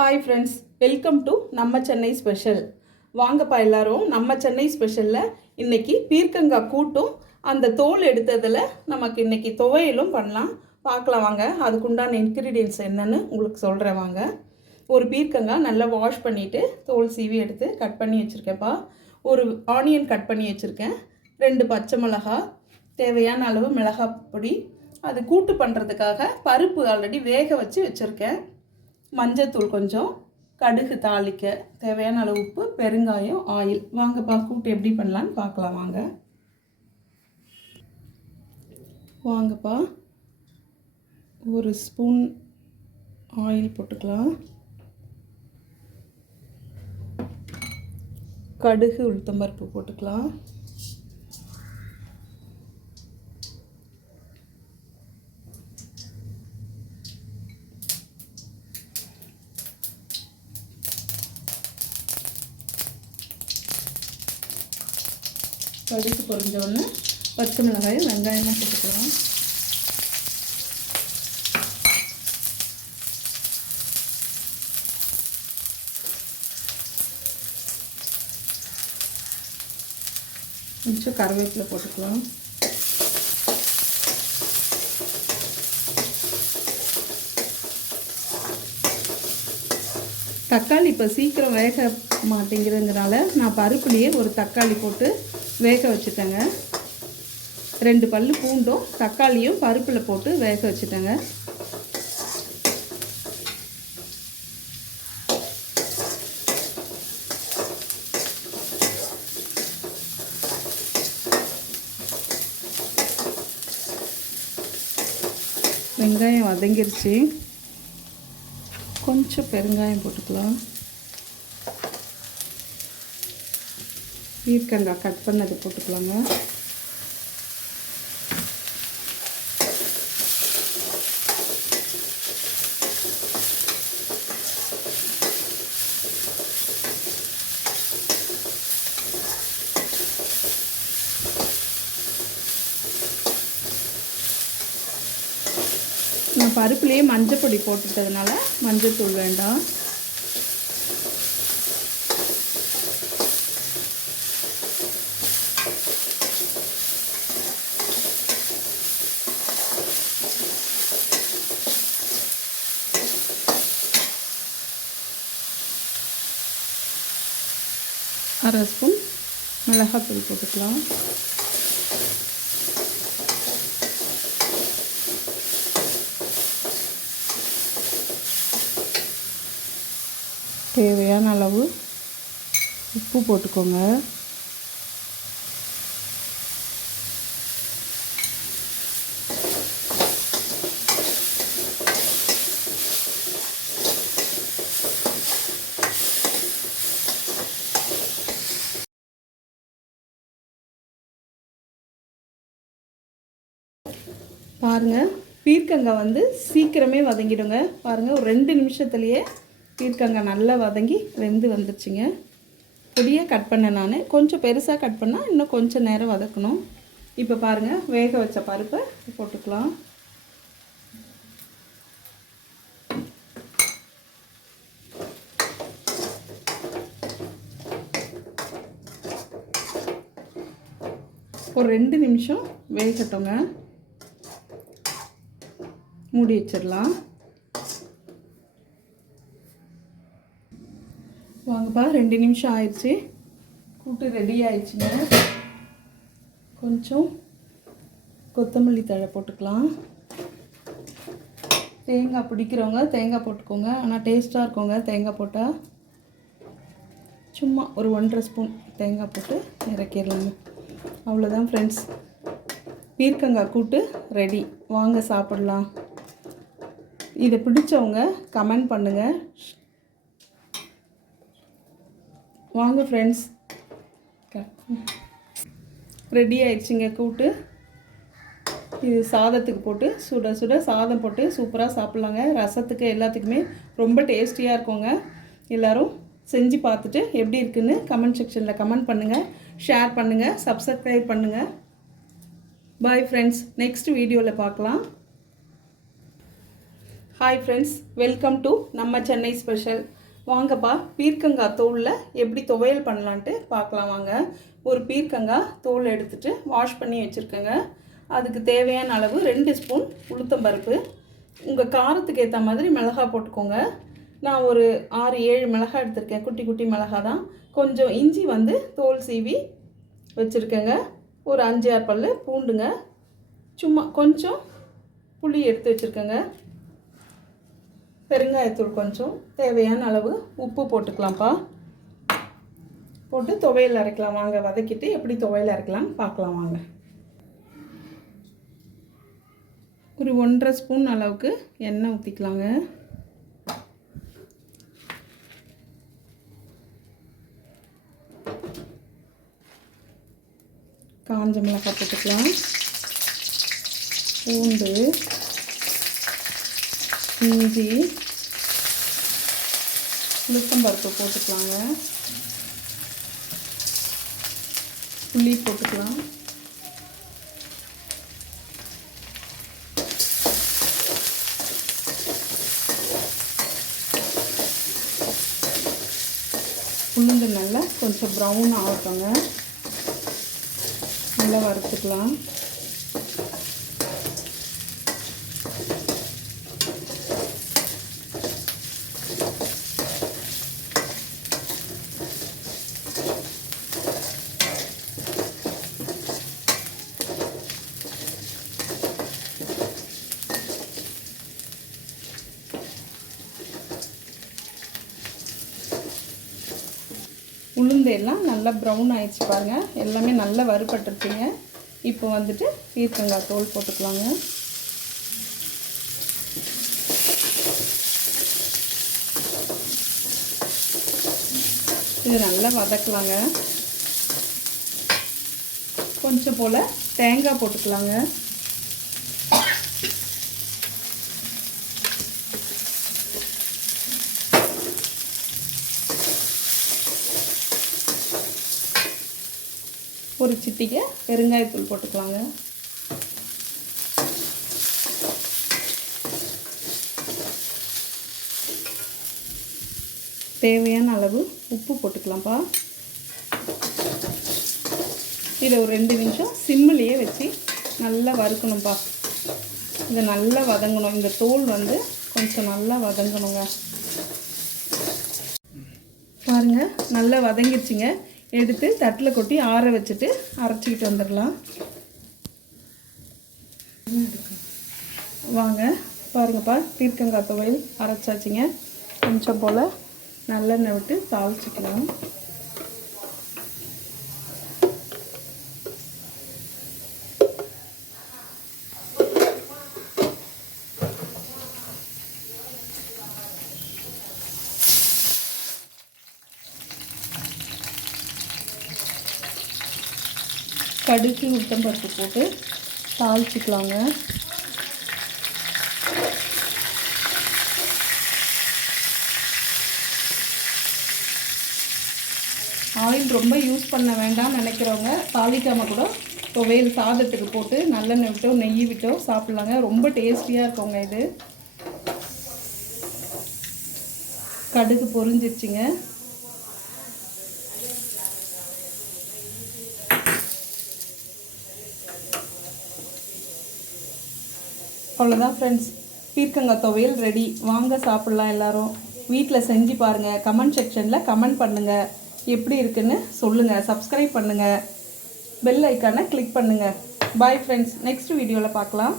Hi friends, welcome to நம்ம Chennai special. வாங்கப்பா எல்லாரும், நம்ம சென்னை ஸ்பெஷலில் இன்றைக்கி பீர்க்கங்காய் கூட்டும் அந்த தோல் எடுத்ததில் நமக்கு இன்றைக்கி துவையலும் பண்ணலாம். பார்க்கலாம் வாங்க. அதுக்குண்டான இன்க்ரீடியன்ட்ஸ் என்னென்னு உங்களுக்கு சொல்கிறேன் வாங்க. ஒரு பீர்க்கங்காய் நல்லா வாஷ் பண்ணிவிட்டு தோல் சீவி எடுத்து கட் பண்ணி வச்சுருக்கேன்ப்பா. ஒரு ஆனியன் கட் பண்ணி வச்சுருக்கேன். 2 பச்சை மிளகாய், தேவையான அளவு மிளகாய் பொடி. அது கூட்டு பண்ணுறதுக்காக பருப்பு ஆல்ரெடி வேக வச்சு வச்சுருக்கேன். மஞ்சத்தூள் கொஞ்சம், கடுகு தாளிக்க தேவையான அளவு உப்பு, பெருங்காயம், ஆயில். வாங்கப்பா கூட்டு எப்படி பண்ணலான்னு பார்க்கலாம் வாங்க. வாங்கப்பா ஒரு ஸ்பூன் ஆயில் போட்டுக்கலாம். கடுகு உளுத்தம்பருப்பு போட்டுக்கலாம். கடுகு பொரிஞ்ச உடனே பச்சை மிளகாயும் வெங்காயமும் போட்டுக்கலாம். கொஞ்சம் கருவேப்பிலை போட்டுக்கலாம். தக்காளி இப்போ சீக்கிரம் வேக மாட்டேங்கிறதுனால நான் பருப்புலேயே ஒரு தக்காளி போட்டு வேக வச்சுட்டேங்க. 2 பல்லு பூண்டும் தக்காளியும் பருப்பில் போட்டு வேக வச்சுட்டேங்க. வெங்காயம் வதங்கிருச்சு. கொஞ்சம் பெருங்காயம் போட்டுக்கலாம். பீர்க்கங்காய் கட் பண்ணது போட்டுக்கலாங்க. நான் பருப்புலேயே மஞ்சள் பொடி போட்டுட்டதுனால மஞ்சள் தூள் வேண்டாம். அரை ஸ்பூன் மிளகாத்தூள் போட்டுக்கலாம். தேவையான அளவு உப்பு போட்டுக்கோங்க. பாருங்கள், பீர்க்கங்காய் சீக்கிரமே வதங்கிடுங்க. பாருங்கள், ஒரு 2 நிமிஷத்துலேயே பீர்க்கங்காய் நல்லா வதங்கி வெந்து வந்துருச்சுங்க. பொடியாக கட் பண்ண நான் கொஞ்சம் பெருசாக கட் பண்ணால் இன்னும் கொஞ்சம் நேரம் வதக்கணும். இப்போ பாருங்கள், வேக வச்ச பருப்பை போட்டுக்கலாம். ஒரு 2 நிமிஷம் வேகட்டுங்க. மூடி வச்சிடலாம். வாங்கப்பா, 2 நிமிஷம் ஆயிடுச்சு. கூட்டு ரெடி ஆயிடுச்சுங்க. கொஞ்சம் கொத்தமல்லி தழை போட்டுக்கலாம். தேங்காய் பிடிக்கிறவங்க தேங்காய் போட்டுக்கோங்க. ஆனால் டேஸ்ட்டாக இருக்கவங்க தேங்காய் போட்டால். சும்மா ஒரு 1.5 ஸ்பூன் தேங்காய் போட்டு இறக்கிடலாங்க. அவ்வளோதான் ஃப்ரெண்ட்ஸ், பீர்க்கங்காய் கூட்டு ரெடி. வாங்க சாப்பிடலாம். இதை பிடிச்சவங்க கமெண்ட் பண்ணுங்கள். வாங்க ஃப்ரெண்ட்ஸ், ரெடி ஆயிடுச்சுங்க கூட்டு. இது சாதத்துக்கு போட்டு சுட சுட சாதம் போட்டு சூப்பராக சாப்பிட்லாங்க. ரசத்துக்கு எல்லாத்துக்குமே ரொம்ப டேஸ்டியாக இருக்குங்க. எல்லோரும் செஞ்சு பார்த்துட்டு எப்படி இருக்குன்னு கமெண்ட் செக்ஷனில் கமெண்ட் பண்ணுங்கள், ஷேர் பண்ணுங்கள், சப்ஸ்கிரைப் பண்ணுங்கள். பாய் ஃப்ரெண்ட்ஸ், நெக்ஸ்ட் வீடியோவில் பார்க்கலாம். ஹாய் ஃப்ரெண்ட்ஸ், வெல்கம் டு நம்ம சென்னை ஸ்பெஷல். வாங்கப்பா, பீர்க்கங்காய் தோலில் எப்படி துவையல் பண்ணலான்ட்டு பார்க்கலாம் வாங்க. ஒரு பீர்க்கங்காய் தோல் எடுத்துகிட்டு வாஷ் பண்ணி வச்சுருக்கேங்க. அதுக்கு தேவையான அளவு 2 ஸ்பூன் உளுத்தம்பருப்பு. உங்கள் காரத்துக்கு ஏற்ற மாதிரி மிளகாய் போட்டுக்கோங்க. நான் ஒரு 6-7 மிளகாய் எடுத்திருக்கேன். குட்டி குட்டி மிளகாய் தான். கொஞ்சம் இஞ்சி தோல் சீவி வச்சுருக்கேங்க. ஒரு 5-6 பல் பூண்டுங்க. சும்மா கொஞ்சம் புளி எடுத்து வச்சுருக்கேங்க. பெருங்காயத்தூள் கொஞ்சம், தேவையான அளவு உப்பு போட்டுக்கலாம்ப்பா. போட்டு துவையல் அரைக்கலாம் வாங்க. வதக்கிட்டு எப்படி துவையல் அரைக்கலாம் பார்க்கலாம் வாங்க. ஒரு 1.5 ஸ்பூன் அளவுக்கு எண்ணெய் ஊற்றிக்கலாங்க. காஞ்ச மிளகாய் போட்டுக்கலாம். பூண்டு, இஞ்சி, உளுத்தம்பருப்பு போட்டுக்கலாங்க. புளி போட்டுக்கலாம். உளுந்து நல்லா கொஞ்சம் ப்ரௌன் ஆகட்டுங்க. நல்லா வறுத்துக்கலாம். உளுந்தெல்லாம் நல்லா ப்ரௌன் ஆயிடுச்சு பாருங்கள். எல்லாமே நல்லா வறுபட்டுருச்சுங்க. இப்போ பீர்க்கங்காய் தோல் போட்டுக்கலாங்க. இது நல்லா வதக்கலாங்க. கொஞ்சம் போல் தேங்காய் போட்டுக்கலாங்க. ஒரு சிட்டிகை பெருங்காயத்தூள் போட்டுக்கலாங்க. தேவையான அளவு உப்பு போட்டுக்கலாம்ப்பா. இதை ஒரு 2 நிமிஷம் சிம்மிலேயே வச்சு நல்லா வறுக்கணும்ப்பா. இதை நல்லா வதங்கணும். இந்த தோல் கொஞ்சம் நல்லா வதங்கணுங்க. பாருங்கள், நல்லா வதங்கிடுச்சிங்க. எடுத்து தட்டில் கொட்டி ஆற வச்சுட்டு அரைச்சிக்கிட்டு வந்துடலாம் வாங்க. பாருங்கப்பா, பீர்க்கங்காய் துவையல் அரைச்சாச்சுங்க. கொஞ்சம் போல் நல்லெண்ணெய் விட்டு தாளிச்சிக்கலாம். கடுகு, உளுத்தம்பருப்பு போட்டு தாளிச்சிக்கலாங்க. ஆயில் ரொம்ப யூஸ் பண்ண வேண்டாம்னு நினைக்கிறவங்க தாளிக்காமல் கூட துவையல் சாதத்துக்கு போட்டு நல்லெண்ணெய் விட்டோ நெய் விட்டோ சாப்பிட்லாங்க. ரொம்ப டேஸ்டியாக இருக்குங்க இது. கடுகு பொரிஞ்சிருச்சுங்க. அவ்வளோதான் ஃப்ரெண்ட்ஸ், பீர்க்கங்காய் துவையல் ரெடி. வாங்க சாப்பிட்லாம் எல்லோரும். வீட்டில் செஞ்சு பாருங்கள். கமெண்ட் செக்ஷனில் கமெண்ட் பண்ணுங்கள். எப்படி இருக்குன்னு சொல்லுங்கள். சப்ஸ்கிரைப் பண்ணுங்கள். பெல் ஐக்கானை கிளிக் பண்ணுங்கள். பாய் ஃப்ரெண்ட்ஸ், நெக்ஸ்ட் வீடியோவில் பார்க்கலாம்.